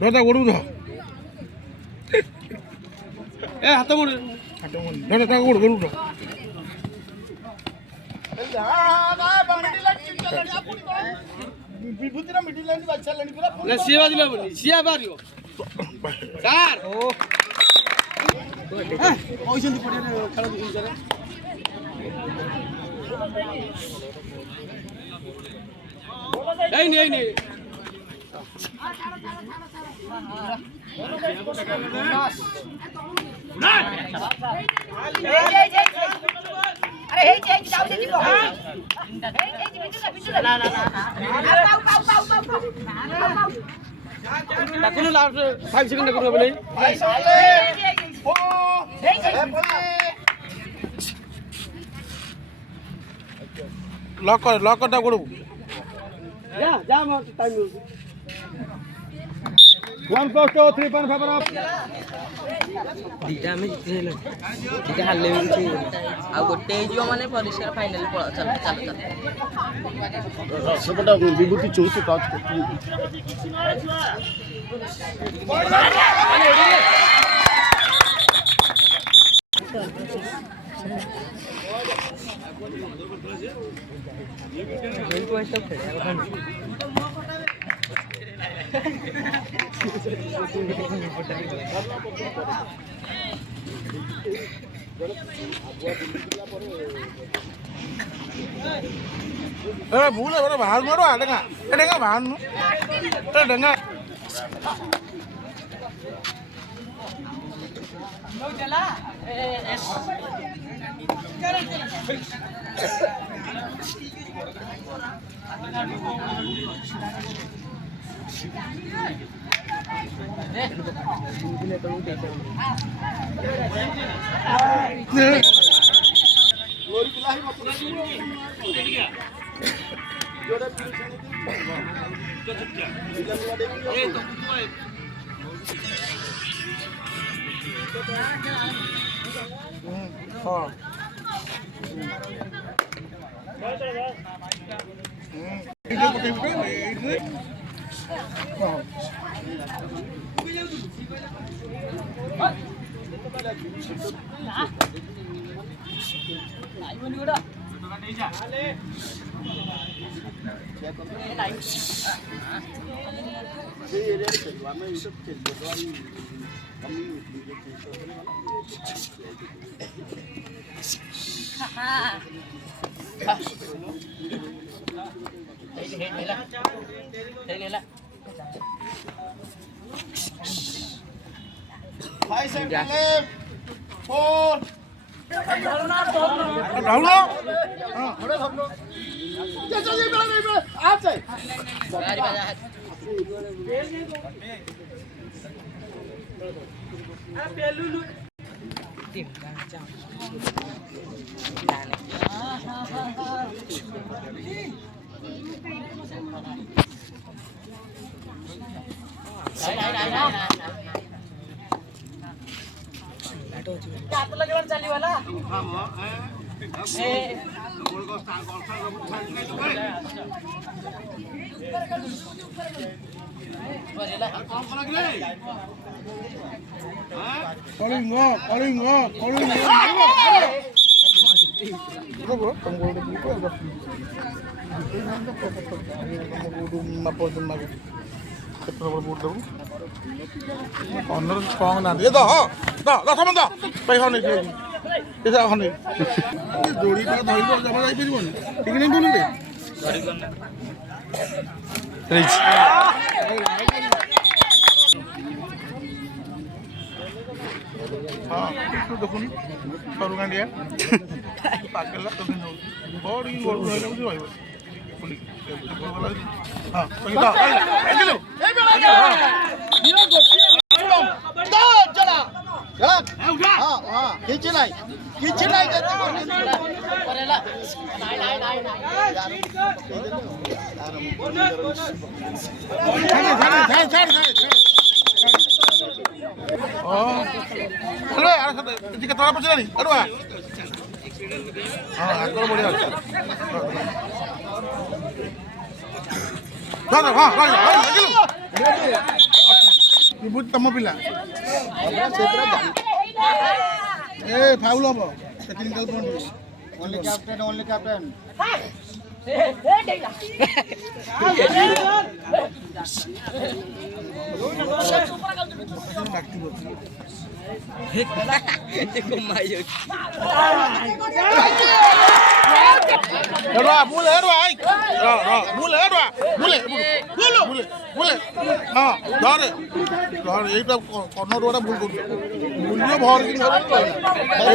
ধর গরু ধর এ হাত মুড় ধর গরু গরু ধর বিভূতিরা মিডিল লাইন বাচ্চা লাইন পুরা না সিয়া দিলা বলি সিয়া বারিও স্যার ও ওইসন্দি পড়ে খেলা দিন করে এই নে अरे हे जे जाऊ दे जीव हे जे ना তাকুন লাস্ট 5 সেকেন্ড করব বলে লক কর দাও করব যা আমার টাইম 1+2 3.5 दिटा में जितने दिटा हारले भी आ गोटे जियो माने परिष्कार फाइनल चल सबटा विभूति चौथी काज भूल है बाहर मारो डेंगा डेंगा बाहर नु डेंगा चली वाला Honor strong na. Ye da saman da. Pai hone ki. Esa hone. Ye jodi ta dhoi ko jama jai piriboni. Tik nei dole de. Gari korna. Reach. Ha, tu dekhuni. Saru gandia. Pakela to no. Body goru hoila buji hoibo. Puli. Ha, pai da. Ekilo. Ei bela ga. खींच लाई hello यार जी का तोड़ा पछला नहीं अरुआ हां तो बढ़िया दादा हां विभूति तुम पिला ए फाउल हम टेक्निकल पॉइंट ओनली कैप्टन देखो मायो हेडवा बुले हेडवा आई बुले हेडवा बुले बुले बुले हां धरे धर एटा कॉर्नर वाला भूल कर बुलियो भर की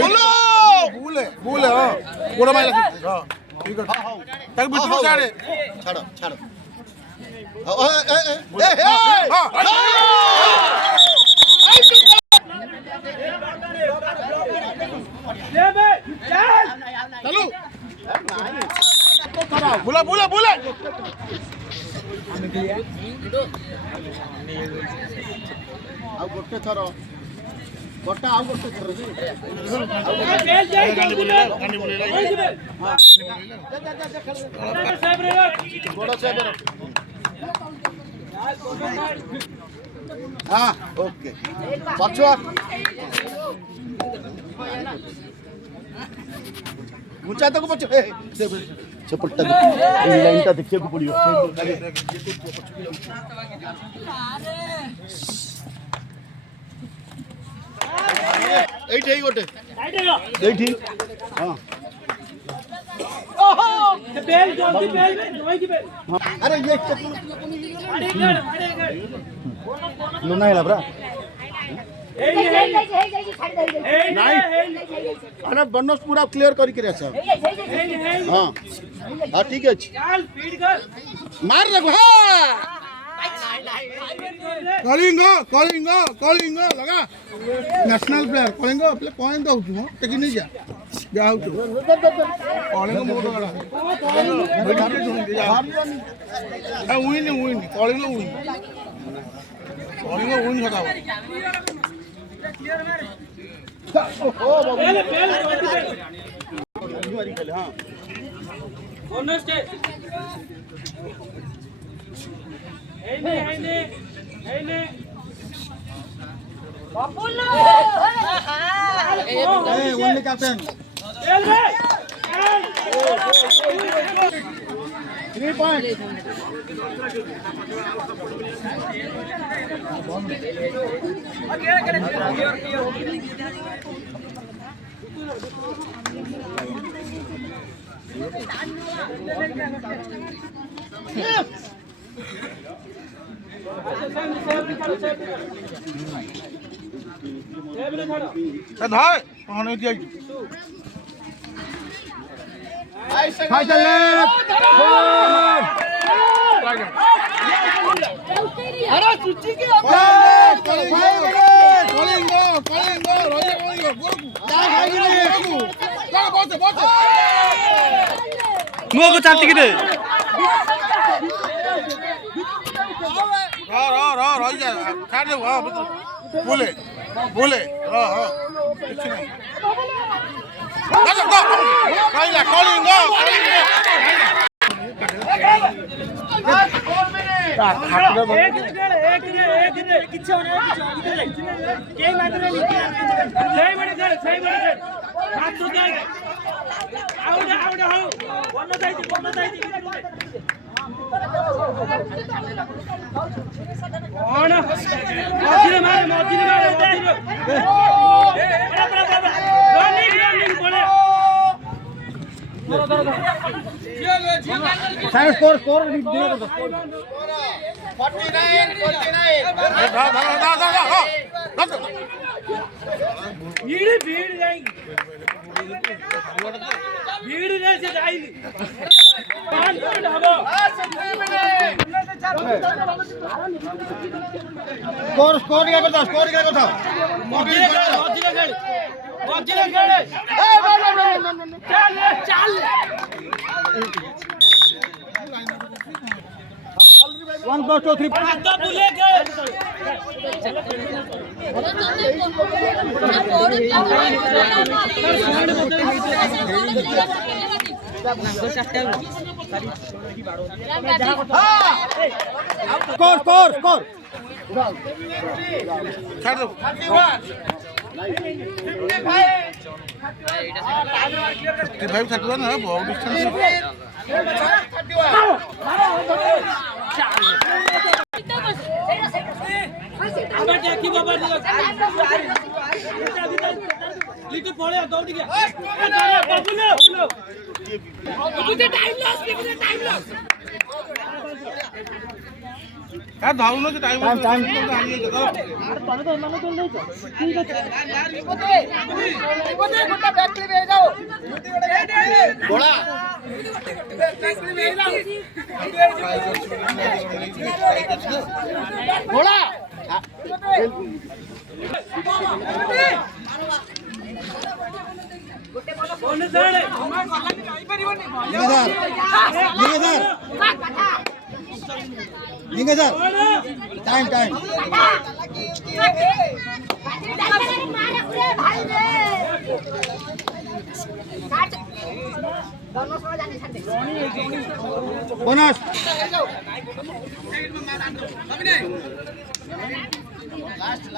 बुले बुले बुले हां गोड़ा माइला हां ठीक है तक बितु छाड़े छाड़ो छाड़ो चलो बुला बुला बुला ଆଉ ଗୋଟେ ଥର ଗୋଟା ଆଉ ଗୋଟେ ଥର ବଡ଼ ସେବର ହଁ ଓକେ ପଛୁଆ घुचा तक पछ सेपट्टा लाइनटा देखिए को पड़ियो एठी गोटे एठी हां ओहो बेल जल्दी बेल नोई की बेल अरे ये लुना है लबरा अरे बनस पूरा क्लियर करके रह सब हां हां ठीक है चल स्पीड कर मार रखो हां कलिंग लगा नेशनल प्लेयर कलिंग प्ले पॉइंट दउ छु टेकी नहीं जा जाउ छु कलिंग मोड लगा विन कलिंग विन हटाओ ओनली कैप्टन 3 पॉइंट धाय पानी दिया फाइनल अरे सुची के मुआ को चाटी के दे रह जा छाड़ दे हां बोले बोले हां हां कुछ नहीं कहिला कलिंग स्कोर स्कोर भीड़ जाएगी भीड़ से जाएगी स्कोर स्कोर क्या करता चल 1 2 3 तो बुले गए स्कोर स्कोर स्कोर ଛାଡ ଦବୁ ଭାଇ ଛାଡ଼ିବା ନା ବହୁତ धावून टाइम टाइम बोनस लास्ट